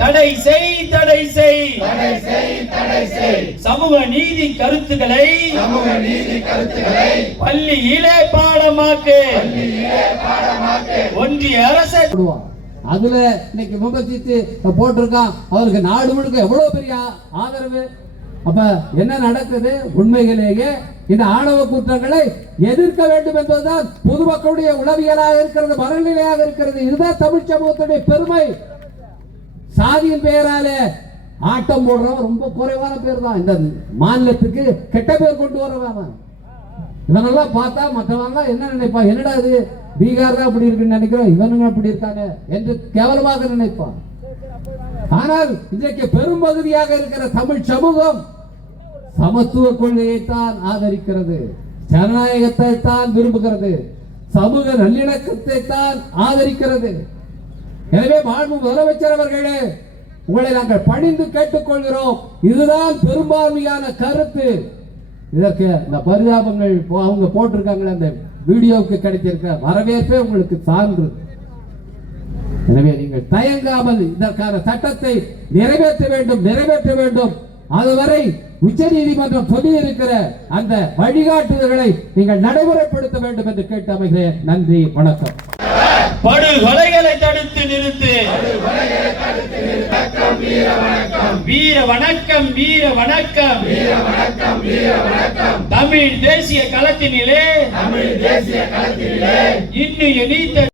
தடை செய் தடை செய். தடை செய் தடை செய். சமூக நீதி கருத்துக்களை சமூக நீதி கருத்துக்களை பள்ளியிலே பாடமாக்கு. பள்ளியிலே பாடமாக்கு. ஒன்றிய அரசு அதுல இன்னைக்கு விமர்சித்து போட்டிருக்கான். அவருக்கு நாடு முழுக்க எவ்வளவு பெரிய ஆதரவு? அப்ப என்ன நடக்குது? உண்மையிலேயே இந்த ஆணவ குற்றங்களை எதிர்க்க வேண்டும் என்பதுதான் பொதுமக்களுடைய உளவியலாக இருக்கிறது மனநிலையாக இருக்கிறது. இதுதான் தமிழ் சமூகத்துடைய பெருமை. சாதியின் பெயராலே ஆட்டம் போடுறவன் ரொம்ப குறைவான பேர் தான் இந்த மாநிலத்துக்கு கெட்ட பேர் கொண்டு வரவன் இவனெல்லாம் பார்த்தா மற்றவன்லாம் என்ன நினைப்பான்? என்னடா இது? பீகார் தான் அப்படி இருக்குன்னு நினைக்கிறோம். இவனுங்க அப்படி இருக்காங்க என்று கேவலமாக நினைப்பான். ஆனால் இன்றைக்கு பெரும்பகுதியாக இருக்கிற தமிழ் சமூகம் சமத்துவ கொள்கையைத்தான் ஆதரிக்கிறது. ஜனநாயகத்தை தான் விரும்புகிறது. சமூக நல்லிணக்கத்தை தான் ஆதரிக்கிறது. எனவே மாண்பு முதலமைச்சர் அவர்களே உங்களை நாங்கள் பணிந்து கேட்டுக்கொள்கிறோம். இதுதான் பெரும்பான்மையான கருத்து. இதற்கு இந்த பரிதாபங்கள் அவங்க போட்டிருக்காங்களே அந்த வீடியோவுக்கு கிடைச்சிருக்க வரவேற்பே உங்களுக்கு சான்று. எனவே நீங்கள் தயங்காமல் இதற்கான சட்டத்தை நிறைவேற்ற வேண்டும் நிறைவேற்ற வேண்டும். அதுவரை உச்ச நீதிமன்றம் சொல்லியிருக்கிற அந்த வழிகாட்டுதல்களை நீங்கள் நடைமுறைப்படுத்த வேண்டும் என்று கேட்டு அமைகிறேன். நன்றி வணக்கம். படுகொலைகளை தடுத்து நிறுத்து. வீர வணக்கம் வீர வணக்கம். தமிழ் தேசிய களத்தினிலே. தமிழ் தேசிய களத்தினிலே இன்னும் நீத்த